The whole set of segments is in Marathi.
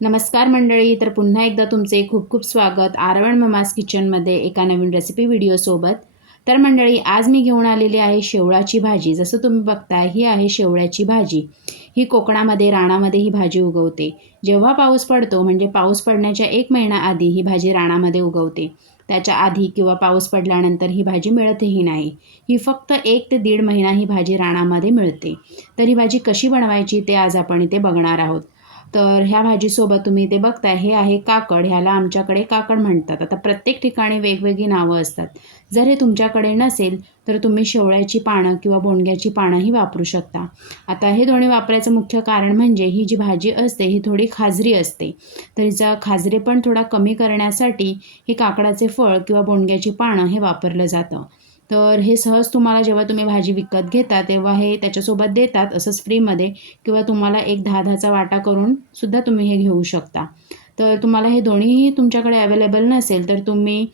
नमस्कार मंडळी तर पुन्हा एकदा तुमचे खूप खूप स्वागत आरवण ममास किचनमध्ये एका नवीन रेसिपी व्हिडिओसोबत तर मंडळी आज मी घेऊन आलेली आहे शेवळाची भाजी. जसं तुम्ही बघताय ही आहे शेवळ्याची भाजी. ही कोकणामध्ये राणामध्ये ही भाजी उगवते. जेव्हा पाऊस पडतो म्हणजे पाऊस पडण्याच्या एक महिना आधी ही भाजी राणामध्ये उगवते. त्याच्या आधी किंवा पाऊस पडल्यानंतर ही भाजी मिळतही नाही. ही फक्त एक ते दीड महिना ही भाजी राणामध्ये मिळते. तर ही भाजी कशी बनवायची ते आज आपण इथे बघणार आहोत. तर ह्या भाजीसोबत तुम्ही ते बघताय हे आहे काकड ह्याला आमच्याकडे काकड म्हणतात. आता प्रत्येक ठिकाणी वेगवेगळी नावं असतात. जर हे तुमच्याकडे नसेल तर तुम्ही शेवळ्याची पानं किंवा बोंडग्याची पानंही वापरू शकता. आता हे दोन्ही वापरायचं मुख्य कारण म्हणजे ही जी भाजी असते ही थोडी खाजरी असते. तर हिचा खाजरेपण थोडा कमी करण्यासाठी हे काकडाचे फळ किंवा बोंडग्याची पानं हे वापरलं जातं. तर हे सहज तुम्हाला जेव्हा तुम्ही भाजी विकत घेता तेव्हा हे त्याच्यासोबत देतात असंच फ्रीमध्ये किंवा तुम्हाला एक दहा दहाचा वाटा करून सुद्धा तुम्ही हे घेऊ शकता. तर तुम्हाला हे दोन्हीही तुमच्याकडे अवेलेबल नसेल तर तुम्ही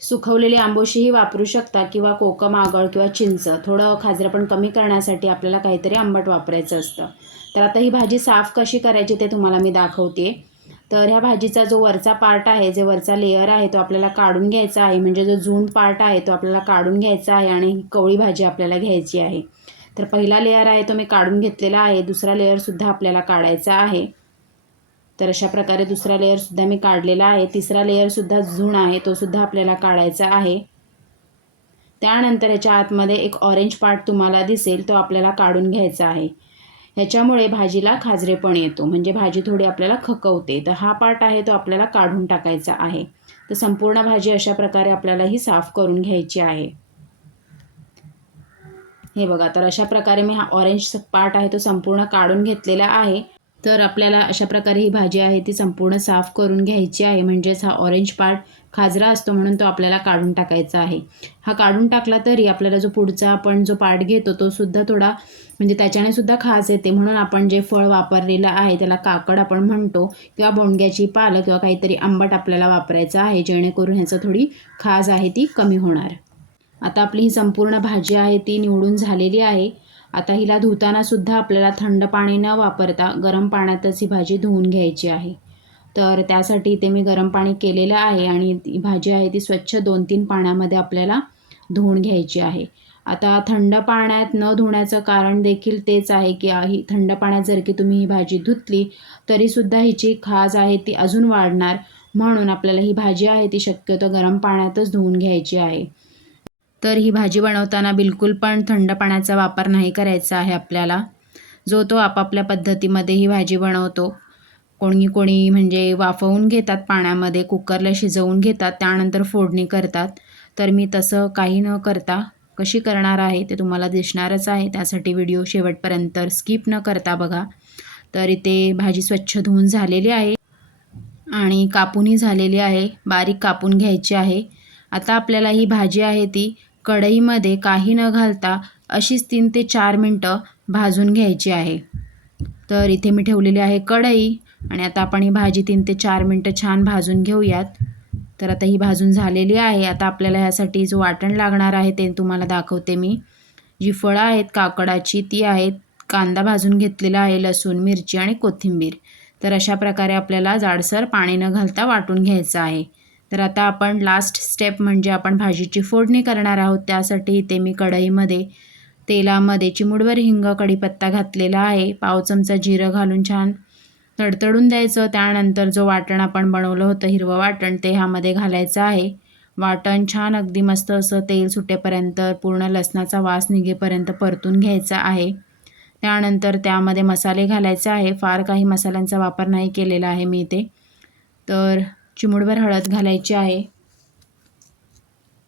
सुखवलेली आंबोशीही वापरू शकता किंवा कोकम आगळ किंवा चिंच. थोडं खाजरं पण कमी करण्यासाठी आपल्याला काहीतरी आंबट वापरायचं असतं. तर आता ही भाजी साफ कशी करायची ते तुम्हाला मी दाखवते तर ह्या भाजीचा जो वरचा पार्ट आहे जे वरचा लेअर आहे तो आपल्याला काढून घ्यायचा आहे. म्हणजे जो जून पार्ट आहे तो आपल्याला काढून घ्यायचा आहे आणि ही कवळी भाजी आपल्याला घ्यायची आहे. तर पहिला लेअर आहे तो मी काढून घेतलेला आहे. दुसरा लेअरसुद्धा आपल्याला काढायचा आहे. तर अशा प्रकारे दुसरा लेअरसुद्धा मी काढलेला आहे. तिसरा लेअरसुद्धा झूण आहे तो सुद्धा आपल्याला काढायचा आहे. त्यानंतर याच्या आतमध्ये एक ऑरेंज पार्ट तुम्हाला दिसेल तो आपल्याला काढून घ्यायचा आहे. ह्याच्यामुळे भाजीला खाजरेपण येतो. म्हणजे भाजी थोडी आपल्याला खकवते. तर हा पार्ट आहे तो आपल्याला काढून टाकायचा आहे. तर संपूर्ण भाजी अशा प्रकारे आपल्याला ही साफ करून घ्यायची आहे. हे बघा तर अशा प्रकारे मी हा ऑरेंज पार्ट आहे तो संपूर्ण काढून घेतलेला आहे. तर आपल्याला अशा प्रकारे ही भाजी आहे ती संपूर्ण साफ करून घ्यायची आहे. म्हणजेच हा ऑरेंज पार्ट खाजरा असतो म्हणून तो आपल्याला काढून टाकायचा आहे. हा काढून टाकला तरी आपल्याला जो पुढचा आपण जो पार्ट घेतो तो सुद्धा थोडा म्हणजे त्याच्याने सुद्धा खास येते. म्हणून आपण जे फळ वापरलेलं आहे त्याला काकड आपण म्हणतो किंवा बोंडग्याची पालं किंवा काहीतरी आंबट आपल्याला वापरायचं आहे जेणेकरून ह्याचं थोडी खाज आहे ती कमी होणार. आता आपली ही संपूर्ण भाजी आहे ती निवडून झालेली आहे. आता हिला धुताना सुद्धा आपल्याला थंड पाणी न वापरता गरम पाण्यातच ही भाजी धुवून घ्यायची आहे. तर त्यासाठी इथे मी गरम पाणी केलेलं आहे आणि ती भाजी आहे ती स्वच्छ दोन तीन पाण्यामध्ये आपल्याला धुवून घ्यायची आहे. आता थंड पाण्यात न धुण्याचं कारण देखील तेच आहे की ही थंड पाण्यात जर की तुम्ही ही भाजी धुतली तरीसुद्धा हिची खाज आहे ती अजून वाढणार. म्हणून आपल्याला ही भाजी आहे ती शक्यतो गरम पाण्यातच धुवून घ्यायची आहे. तर ही भाजी बनवताना बिलकुल पण थंड पाण्याचा वापर नाही करायचा आहे आपल्याला. जो तो आपापल्या पद्धतीमध्ये ही भाजी बनवतो. कोणी कोणी म्हणजे वाफवून घेतात पाण्यामध्ये कुकरला शिजवून घेतात त्यानंतर फोडणी करतात. तर मी तसं काही न करता कशी करणार आहे ते तुम्हाला दिसणारच आहे. त्यासाठी व्हिडिओ शेवटपर्यंत स्किप न करता बघा. तर इथे भाजी स्वच्छ धुवून झालेली आहे आणि कापूनही झालेली आहे. बारीक कापून घ्यायची आहे. आता आपल्याला ही भाजी आहे ती कढईमध्ये काही न घालता अशीच तीन ते चार मिनटं भाजून घ्यायची आहे. तर इथे मी ठेवलेली आहे कढई आणि आता आपण ही भाजी तीन ते चार मिनटं छान भाजून घेऊयात. तर आता ही भाजून झालेली आहे. आता आपल्याला ह्यासाठी जो वाटण लागणार आहे ते तुम्हाला दाखवते मी. जी फळं आहेत काकडाची ती आहेत. कांदा भाजून घेतलेला आहे लसूण मिरची आणि कोथिंबीर. तर अशा प्रकारे आपल्याला जाडसर पाणी न घालता वाटून घ्यायचं आहे. तर आता आपण लास्ट स्टेप म्हणजे आपण भाजीची फोडणी करणार आहोत. त्यासाठी इथे मी कढईमध्ये तेलामध्ये चिमुडवर हिंग कढीपत्ता घातलेला आहे. पाव चमचा जिरं घालून छान तडतडून द्यायचं. त्यानंतर जो वाटण आपण बनवलं होतं हिरवं वाटण ते ह्यामध्ये घालायचं आहे. वाटण छान अगदी मस्त असं तेल सुटेपर्यंत पूर्ण लसणाचा वास निघेपर्यंत परतून घ्यायचा आहे. त्यानंतर त्यामध्ये मसाले घालायचे आहे. फार काही मसाल्यांचा वापर नाही केलेला आहे मी इथे. तर चिमुडभर हळद घालायची आहे.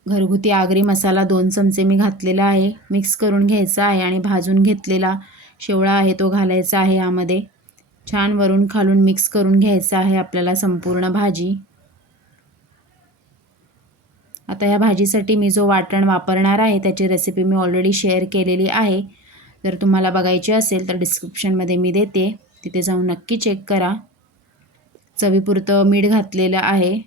घरगुती आगरी मसाला दोन चमचे मी घातलेला आहे. मिक्स करून घ्यायचा आहे आणि भाजून घेतलेला शेवळा आहे तो घालायचा आहे यामध्ये. छान वरून खालून मिक्स करून घ्यायचा आहे आपल्याला संपूर्ण भाजी. आता या भाजीसाठी मी जो वाटण वापरणार आहे त्याची रेसिपी मी ऑलरेडी शेअर केलेली आहे. जर तुम्हाला बघायची असेल तर डिस्क्रिप्शनमध्ये मी देते. तिथे जाऊन नक्की चेक करा. चवीपुरतं मीठ घातलेलं आहे.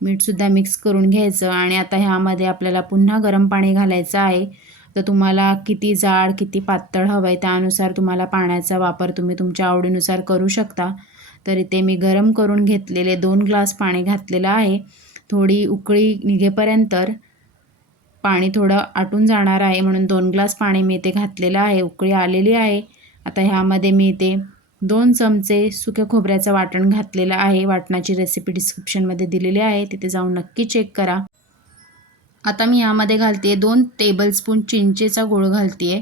मीठसुद्धा मिक्स करून घ्यायचं आणि आता ह्यामध्ये आपल्याला पुन्हा गरम पाणी घालायचं आहे. तर तुम्हाला किती जाड किती पातळ हवं आहे त्यानुसार तुम्हाला पाण्याचा वापर तुम्ही तुमच्या आवडीनुसार करू शकता. तर इथे मी गरम करून घेतलेले दोन ग्लास पाणी घातलेलं आहे. थोडी उकळी निघेपर्यंत पाणी थोडं आटून जाणार आहे म्हणून दोन ग्लास पाणी मी इथे घातलेलं आहे. उकळी आलेली आहे. आता ह्यामध्ये मी इथे दोन चमचे सुक्या खोबऱ्याचं वाटण घातलेलं आहे. वाटणाची रेसिपी डिस्क्रिप्शनमध्ये दिलेली आहे. तिथे जाऊन नक्की चेक करा. आता मी यामध्ये घालते दोन टेबलस्पून चिंचेचा गोळ घालते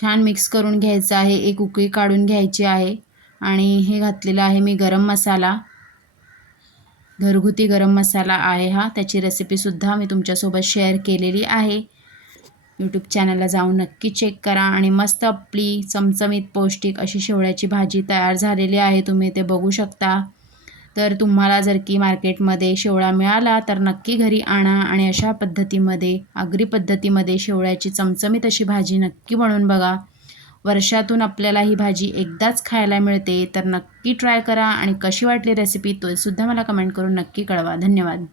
छान मिक्स करून घ्यायचं आहे. एक उकळी काढून घ्यायची आहे. आणि हे घातलेलं आहे मी गरम मसाला. घरगुती गरम मसाला आहे हा. त्याची रेसिपीसुद्धा मी तुमच्यासोबत शेअर केलेली आहे. यूट्यूब चॅनलला जाऊन नक्की चेक करा आणि मस्त आपली चमचमीत पौष्टिक अशी शेवळ्याची भाजी तयार झालेली आहे तुम्ही ते बघू शकता. तर तुम्हाला जर की मार्केटमध्ये शेवळा मिळाला तर नक्की घरी आणा आणि अशा पद्धतीमध्ये आगरी पद्धतीमध्ये शेवळ्याची चमचमीत अशी भाजी नक्की बनवून बघा. वर्षातून आपल्याला ही भाजी एकदाच खायला मिळते तर नक्की ट्राय करा आणि कशी वाटली रेसिपी तोसुद्धा मला कमेंट करून नक्की कळवा. धन्यवाद.